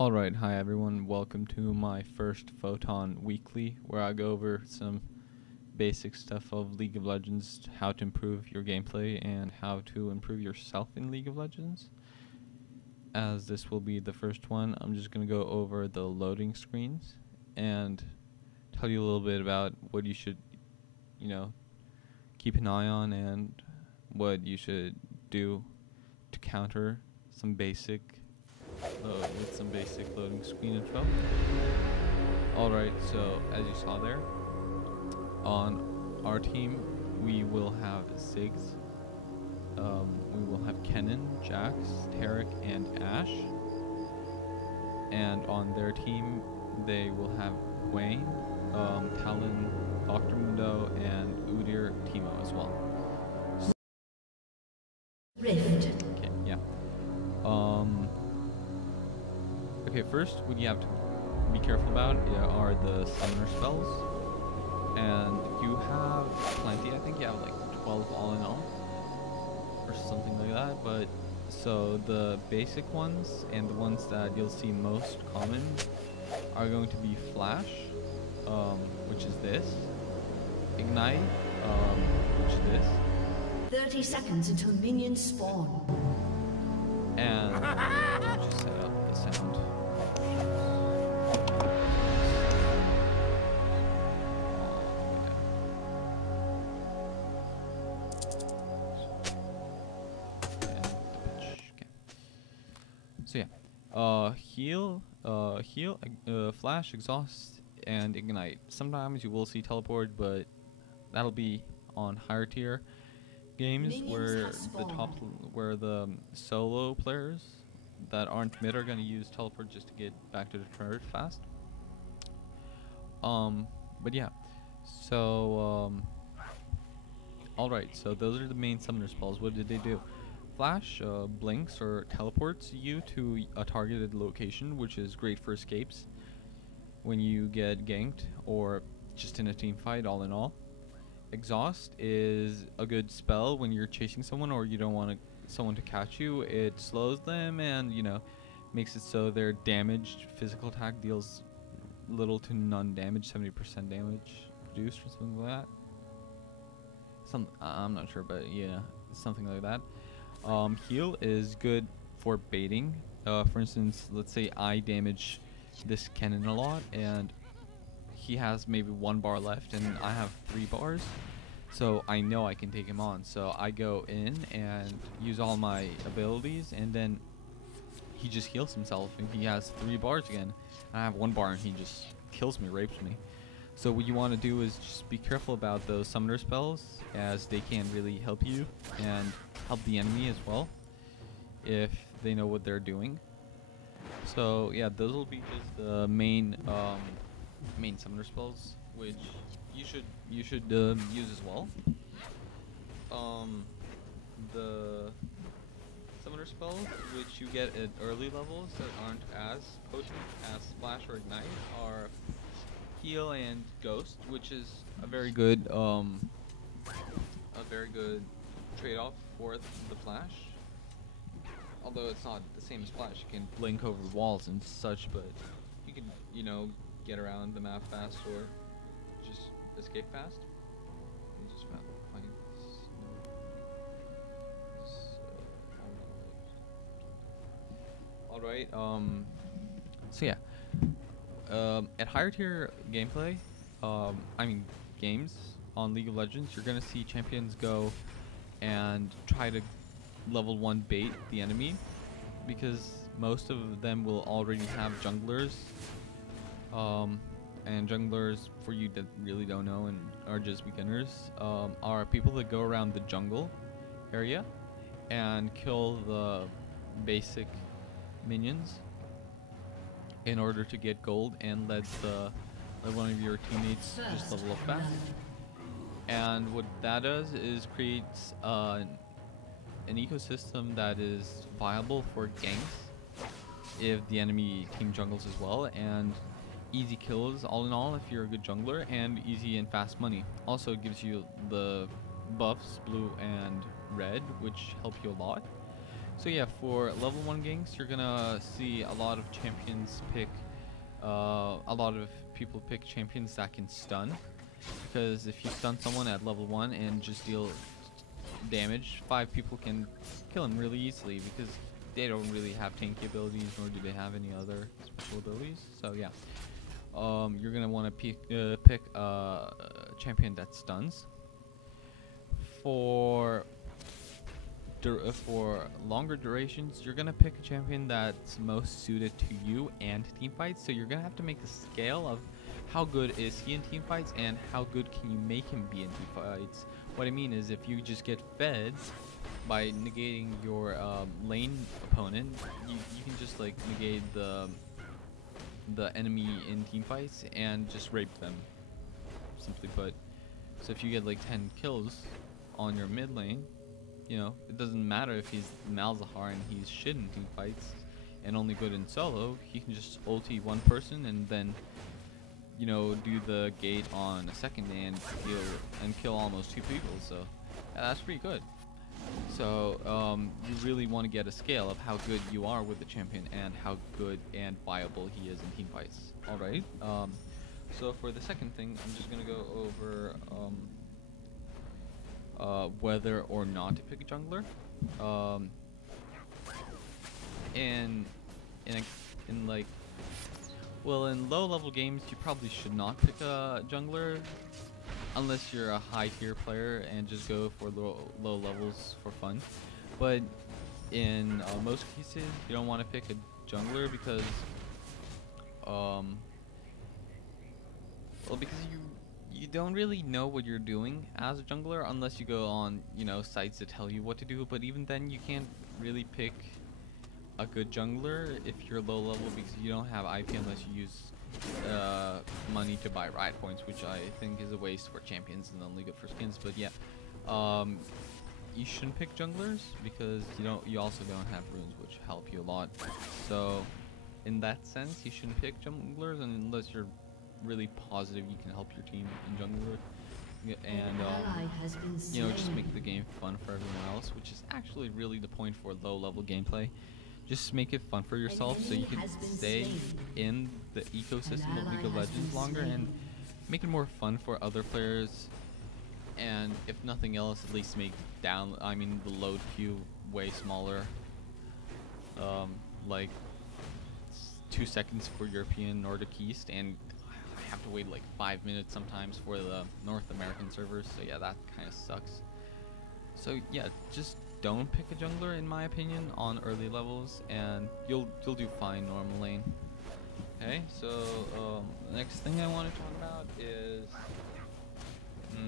Alright, hi everyone, welcome to my first Photon Weekly, where I go over some basic stuff of League of Legends, how to improve your gameplay, and how to improve yourself in League of Legends. As this will be the first one, I'm just going to go over the loading screens and tell you a little bit about what you should, keep an eye on and what you should do to counter some basic with some basic loading screen info. Alright, so as you saw there, on our team we will have Ziggs, we will have Kennen, Jax, Taric, and Ashe. And on their team they will have Wayne, Talon, Octoromundo, and Udyr Teemo as well. Rift. Okay, yeah. Okay, first what you have to be careful about are the summoner spells. And you have plenty, I think you have like 12 all in all, or something like that. But so the basic ones and the ones that you'll see most common are going to be Flash, which is this, Ignite, which is this, 30 seconds until minions spawn. and I'll just set up the sound. So yeah, heal, flash, exhaust, and ignite. Sometimes you will see teleport, but that'll be on higher tier games where the solo players that aren't mid are gonna use teleport just to get back to the turret fast. But yeah, so alright, so those are the main summoner spells. What did they do? Flash blinks or teleports you to a targeted location, which is great for escapes when you get ganked or just in a team fight, all in all. Exhaust is a good spell when you're chasing someone or you don't want someone to catch you. It slows them and, makes it so their damaged physical attack deals little to none damage, 70% damage reduced or something like that. I'm not sure, but yeah, something like that. Heal is good for baiting. For instance, let's say I damage this Kennen a lot and he has maybe 1 bar left and I have 3 bars, so I know I can take him on. So I go in and use all my abilities, and then he just heals himself and he has 3 bars again. I have 1 bar and he just kills me, rapes me. So what you want to do is just be careful about those summoner spells, as they can really help you and help the enemy as well if they know what they're doing. So yeah, those will be just the main summoner spells, which you should use as well. The summoner spells which you get at early levels that aren't as potent as Splash or Ignite are Heal and Ghost, which is a very good trade-off for the Flash. Although it's not the same as Flash, you can blink over walls and such, but you can, get around the map fast or just escape fast. Just find Alright, so yeah. At higher tier gameplay, games on League of Legends, you're gonna see champions go and try to level 1 bait the enemy, because most of them will already have junglers. And junglers, for you that really don't know and are just beginners, are people that go around the jungle area and kill the basic minions in order to get gold and let one of your teammates just level up fast. And what that does is creates an ecosystem that is viable for ganks if the enemy team jungles as well, and easy kills all in all if you're a good jungler, and easy and fast money. Also gives you the buffs blue and red, which help you a lot. So yeah, for level 1 ganks, you're gonna see a lot of champions pick, a lot of people pick champions that can stun. Because if you stun someone at level 1 and just deal damage, 5 people can kill him really easily because they don't really have tanky abilities, nor do they have any other special abilities. So yeah, you're gonna want to pick a champion that stuns. For longer durations, you're gonna pick a champion that's most suited to you and team fights. So you're gonna have to make a scale of how good is he in team fights and how good can you make him be in team fights. What I mean is, if you just get fed by negating your lane opponent, you can just like negate the enemy in team fights and just rape them, simply put. So if you get like 10 kills on your mid lane, you know, it doesn't matter if he's Malzahar and he's shit in team fights and only good in solo. He can just ulti one person and then, you know, do the gate on a second and kill almost 2 people. So yeah, that's pretty good. So you really want to get a scale of how good you are with the champion and how good and viable he is in team fights. All right. So for the second thing, I'm just gonna go over whether or not to pick a jungler. In like, well, in low level games, you probably should not pick a jungler unless you're a high tier player and just go for low levels for fun. But in most cases, you don't want to pick a jungler because, well, because you don't really know what you're doing as a jungler unless you go on, you know, sites that tell you what to do. But even then, you can't really pick a good jungler if you're low level because you don't have IP unless you use money to buy riot points, which I think is a waste for champions and only good for skins. But yeah, you shouldn't pick junglers because you also don't have runes, which help you a lot. So in that sense, you shouldn't pick junglers unless you're really positive you can help your team in jungler, and you know, just make the game fun for everyone else, which is actually really the point for low level gameplay. Just make it fun for yourself so you can stay in the ecosystem of League of Legends longer and make it more fun for other players. And if nothing else, at least make the load queue way smaller. Like 2 seconds for European Nordic East, and I have to wait like 5 minutes sometimes for the North American servers. So yeah, that kind of sucks. So yeah, just don't pick a jungler in my opinion on early levels, and you'll do fine normal lane. Okay, so the next thing I want to talk about is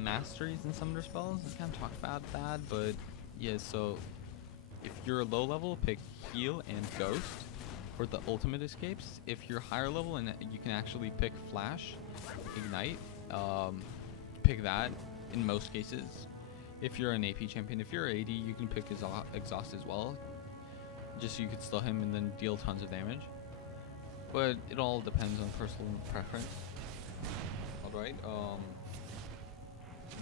masteries and summoner spells. I kind of talked about that, but yeah, so if you're low level, pick heal and ghost for the ultimate escapes. If you're higher level and you can actually pick flash, ignite, pick that in most cases. If you're an AP champion, if you're AD, you can pick exhaust as well, just so you could slow him and then deal tons of damage. But it all depends on personal preference. Alright,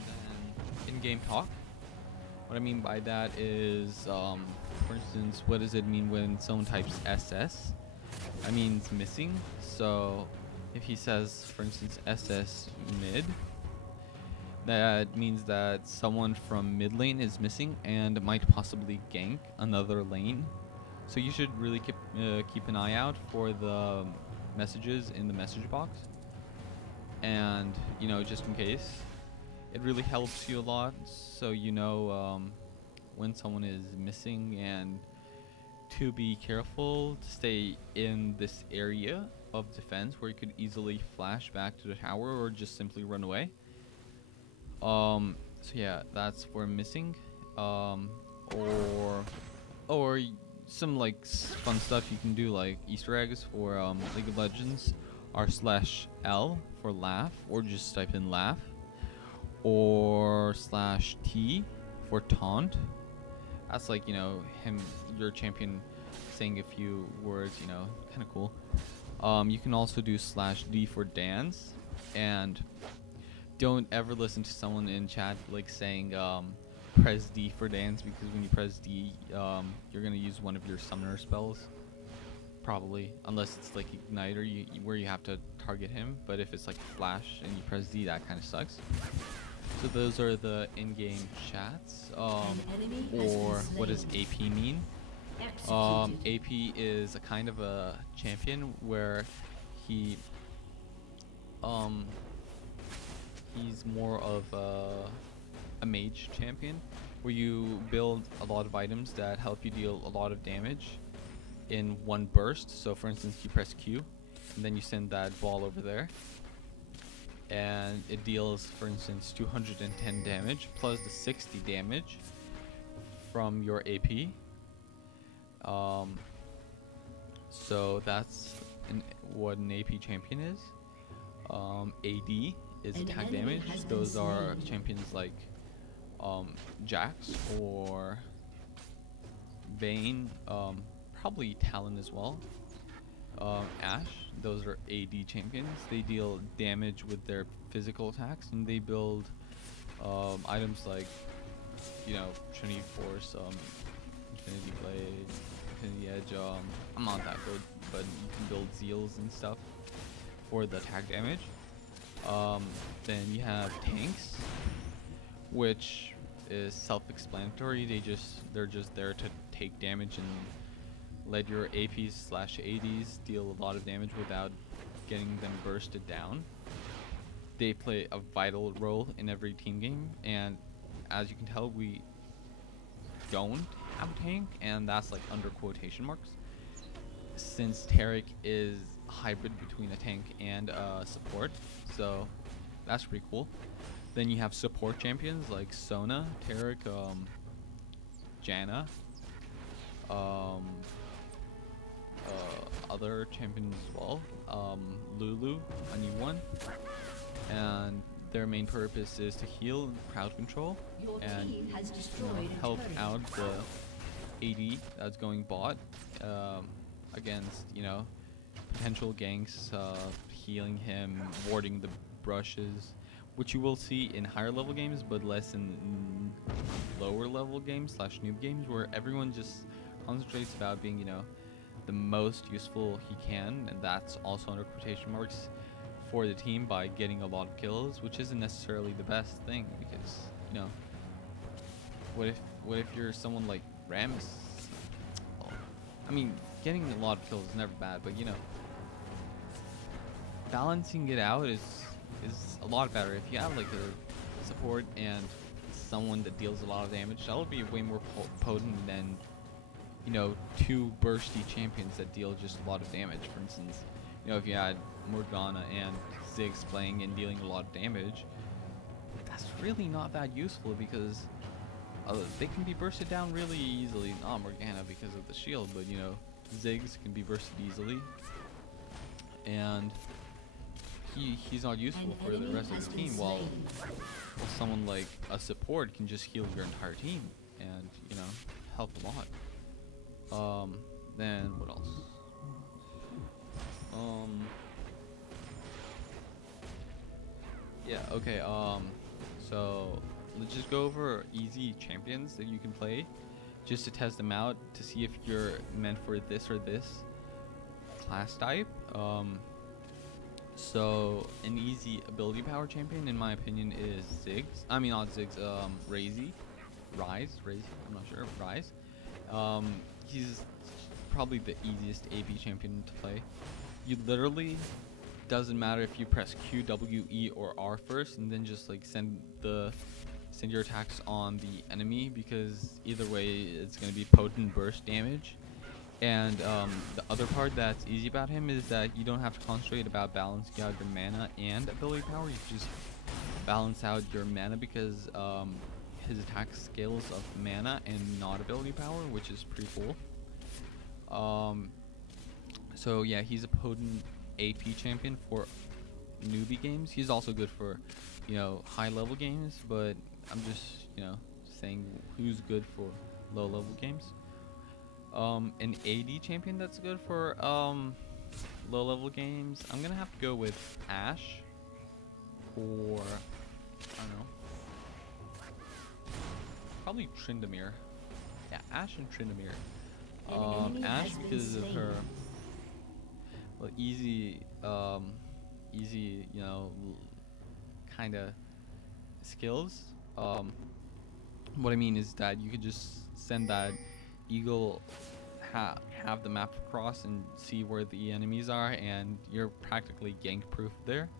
then in-game talk. What I mean by that is, for instance, what does it mean when someone types SS? That means missing. So if he says, for instance, SS mid, that means that someone from mid lane is missing and might possibly gank another lane. So you should really keep an eye out for the messages in the message box. And, you know, just in case, it really helps you a lot. So you know when someone is missing, and to be careful to stay in this area of defense where you could easily flash back to the tower or just simply run away. So yeah, that's for missing. Or some like fun stuff you can do, like Easter eggs for League of Legends /L for laugh, or just type in laugh, or /T for taunt. That's like, you know, your champion saying a few words, you know, kind of cool. You can also do /D for dance, and don't ever listen to someone in chat like saying press D for dance, because when you press D, you're gonna use one of your summoner spells, probably, unless it's like ignite or where you have to target him. But if it's like flash and you press D, that kind of sucks. So those are the in-game chats. Or what does AP mean? AP is a kind of a champion where he's more of a mage champion, where you build a lot of items that help you deal a lot of damage in one burst. So for instance, you press Q and then you send that ball over there, and it deals, for instance, 210 damage plus the 60 damage from your AP. So that's what an AP champion is. AD is attack damage. Those are champions like Jax or Vayne, probably Talon as well. Ashe, those are AD champions. They deal damage with their physical attacks, and they build items like, you know, Trinity Force, Infinity Blade, Infinity Edge. I'm not that good, but you can build Zeals and stuff for the attack damage. Then you have tanks, which is self-explanatory. They're just there to take damage and let your APs/ADs deal a lot of damage without getting them bursted down. They play a vital role in every team game, and as you can tell, we don't have a tank, and that's like under quotation marks, since Taric is a hybrid between a tank and a support, so that's pretty cool. Then you have support champions like Sona, Taric, Janna, other champions as well, Lulu, a new one, and their main purpose is to heal crowd control and, you know, help out the AD that's going bot against, you know, potential ganks, healing him, warding the brushes, which you will see in higher level games, but less in lower level games / noob games, where everyone just concentrates about being, you know, the most useful he can, and that's also under quotation marks, for the team by getting a lot of kills, which isn't necessarily the best thing, because, you know, what if you're someone like Rammus? I mean, getting a lot of kills is never bad, but, you know, balancing it out is a lot better. If you have like a support and someone that deals a lot of damage, that'll be way more potent than, you know, two bursty champions that deal just a lot of damage. For instance, you know, if you had Morgana and Ziggs playing and dealing a lot of damage, that's really not that useful, because they can be bursted down really easily. Not Morgana because of the shield, but, you know, Ziggs can be bursted easily, and he's not useful for the rest of the team, while someone like a support can just heal your entire team and, you know, help a lot. Then what else? Yeah, okay, so let's just go over easy champions that you can play, just to test them out, to see if you're meant for this or this class type. So an easy ability power champion, in my opinion, is Ziggs. I mean, not Ziggs, Rise, I'm not sure, Rise. He's probably the easiest AP champion to play. You literally, doesn't matter if you press Q, W, E, or R first, and then just like send your attacks on the enemy, because either way it's going to be potent burst damage. And the other part that's easy about him is that you don't have to concentrate about balancing out your mana and ability power. You just balance out your mana, because his attack scales of mana and not ability power, which is pretty cool. So yeah, he's a potent AP champion for newbie games. He's also good for, you know, high level games, but I'm just, you know, saying who's good for low level games. An AD champion that's good for low level games, I'm gonna have to go with Ashe, or I don't know, probably Tryndamere. Yeah, Ashe and Tryndamere. An enemy Ashe has been because of slain. her well, easy, you know, kind of skills. What I mean is that you could just send that eagle, have the map across and see where the enemies are, and you're practically gank proof there.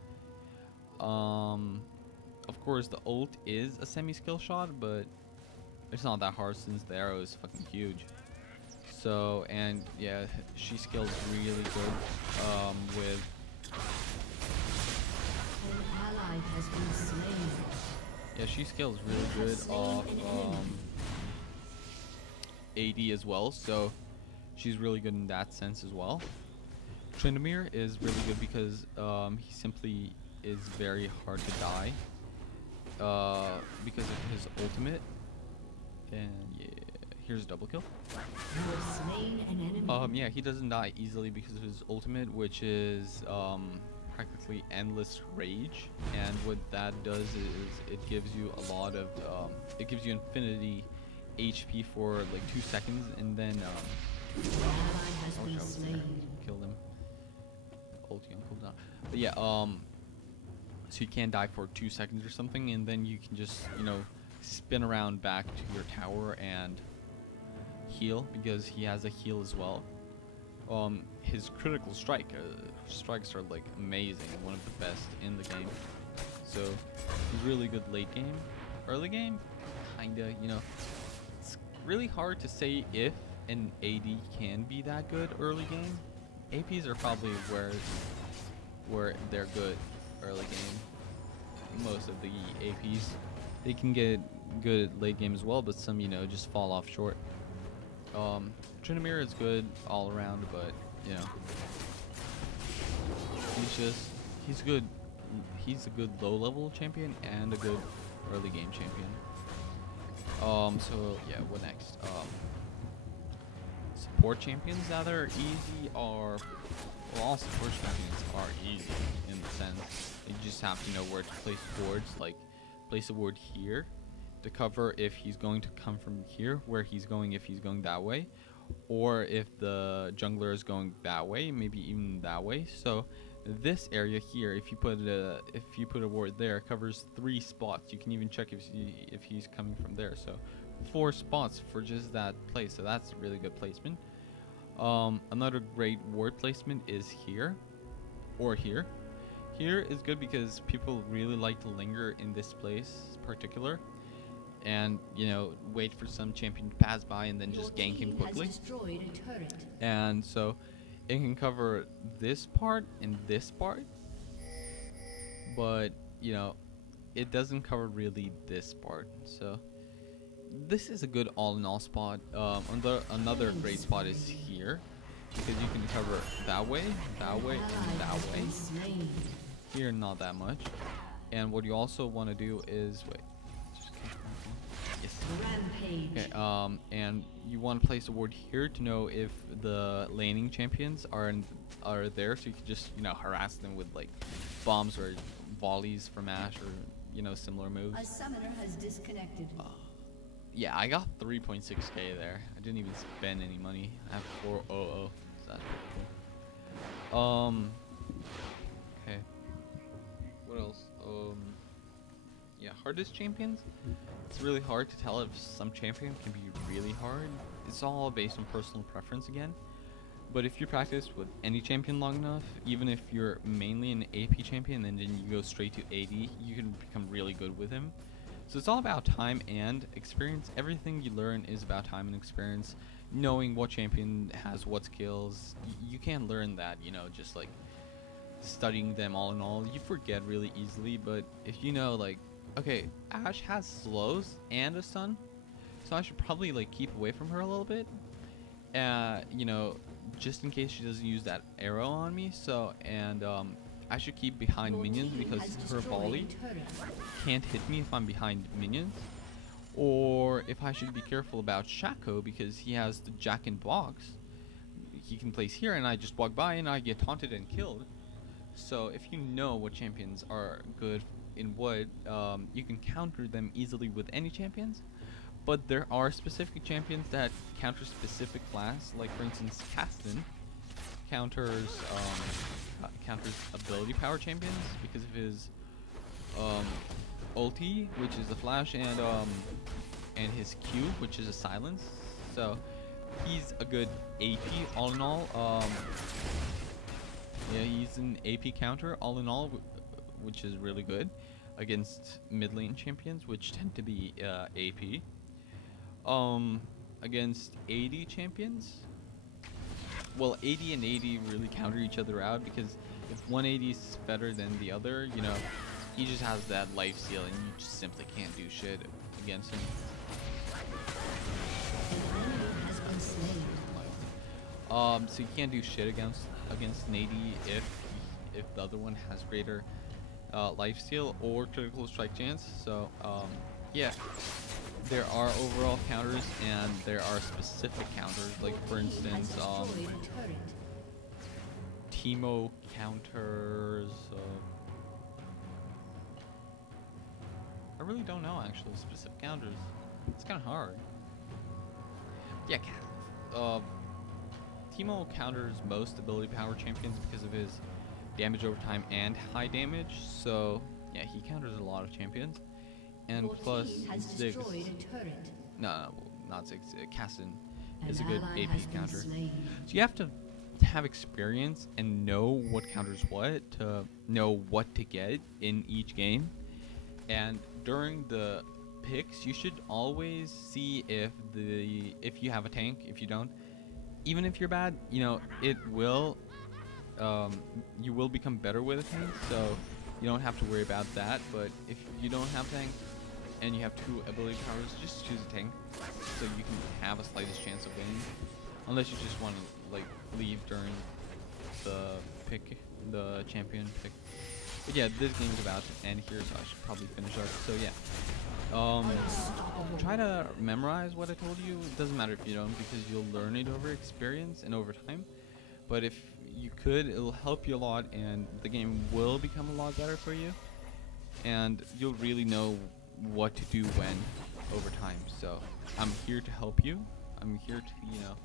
Of course, the ult is a semi-skill shot, but it's not that hard since the arrow is fucking huge. So, and yeah, she scales really good with. An ally has been slain. Yeah, she scales really good off AD as well, so she's really good in that sense as well. Tryndamere is really good because he simply is very hard to die because of his ultimate. And yeah, here's a double kill. You have slain an enemy. Yeah, he doesn't die easily because of his ultimate, which is practically endless rage. And what that does is it gives you a lot of it gives you infinity HP for like 2 seconds, and then An ally has I wish I been was there. slain. Killed him. Ulti on cooldown. But yeah, so you can't die for 2 seconds or something, and then you can just, you know, spin around back to your tower and heal, because he has a heal as well. His critical strikes are like amazing, one of the best in the game. So he's really good late game. Early game, kinda, you know, it's really hard to say if an AD can be that good early game. APs are probably where they're good early game. Most of the APs, they can get good at late game as well, but some, you know, just fall off short. Tryndamere is good all around, but you know, he's good. He's a good low level champion and a good early game champion. So yeah, what next? Support champions that are easy are, well, all support champions are easy in the sense you just have to know where to place wards. Like, place a ward here to cover if he's going to come from here, where he's going if he's going that way, or if the jungler is going that way, maybe even that way. So this area here, if you put a ward there, covers 3 spots. You can even check if he's coming from there. So 4 spots for just that place. So that's really good placement. Another great ward placement is here or here. Here is good because people really like to linger in this place particular, and you know, wait for some champion to pass by and then just gank him quickly. Has destroyed a turret. And so it can cover this part and this part, but you know, it doesn't cover really this part. So this is a good all-in-all spot. Another great spot is here, because you can cover that way, and that way. Slain. Here, not that much. And what you also want to do is yes. Rampage. Okay. And you want to place a ward here to know if the laning champions are there, so you can just, you know, harass them with like bombs or volleys from Ashe, or you know, similar moves. A summoner has disconnected. Yeah, I got 3.6k there. I didn't even spend any money. I have 400, so that's pretty cool. Okay. What else? Yeah, hardest champions. It's really hard to tell if some champion can be really hard. It's all based on personal preference again. But if you practice with any champion long enough, even if you're mainly an AP champion and then you go straight to AD, you can become really good with him. So it's all about time and experience. Everything you learn is about time and experience. Knowing what champion has what skills. You can't learn that, you know, just like studying them all in all. You forget really easily, but if you know, like, okay, Ashe has slows and a stun, so I should probably like keep away from her a little bit. You know, just in case she doesn't use that arrow on me. So, and I should keep behind minions because her volley can't hit me if I'm behind minions. Or if I should be careful about Shaco because he has the Jack in Box. He can place here and I just walk by and I get taunted and killed. So if you know what champions are good in what, you can counter them easily with any champions. but there are specific champions that counter specific class. Like for instance, Caston counters ability power champions because of his ulti, which is a flash, and his Q, which is a silence. So he's a good AP all in all. Yeah, he's an AP counter all in all, which is really good against mid lane champions, which tend to be AP. Against AD champions, well, AD and AD really counter each other out, because if one AD is better than the other, you know, he just has that life steal and you just simply can't do shit against him. So you can't do shit against an AD if the other one has greater life steal or critical strike chance. So yeah, there are overall counters and there are specific counters. Like for instance, Teemo counters. I really don't know actually specific counters. It's kind of hard. Yeah, Teemo counters most ability power champions because of his damage over time and high damage. So yeah, he counters a lot of champions. And plus Ziggs. No, not Ziggs. Casson is a good AP counter. So you have to have experience and know what counters what to know what to get in each game. And during the picks, you should always see if you have a tank. If you don't, even if you're bad, you know, it will you will become better with a tank, so you don't have to worry about that. But if you don't have tank and you have 2 ability powers, just choose a tank so you can have a slightest chance of winning, unless you just want to like leave during the champion pick. But yeah, this game's about to end here, so I should probably finish up. So yeah, try to memorize what I told you. It doesn't matter if you don't, because you'll learn it over experience and over time. But if you could, it'll help you a lot, and the game will become a lot better for you. And you'll really know what to do when over time. So I'm here to help you. I'm here to, you know,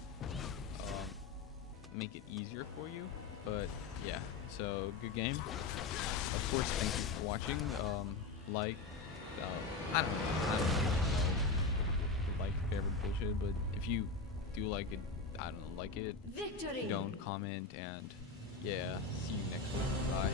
make it easier for you. But yeah, so good game. Of course, thank you for watching. Like, I don't know, like, favorite bullshit, but if you do like it, I don't know, like it, Victory. don't comment, and yeah, see you next week. Bye.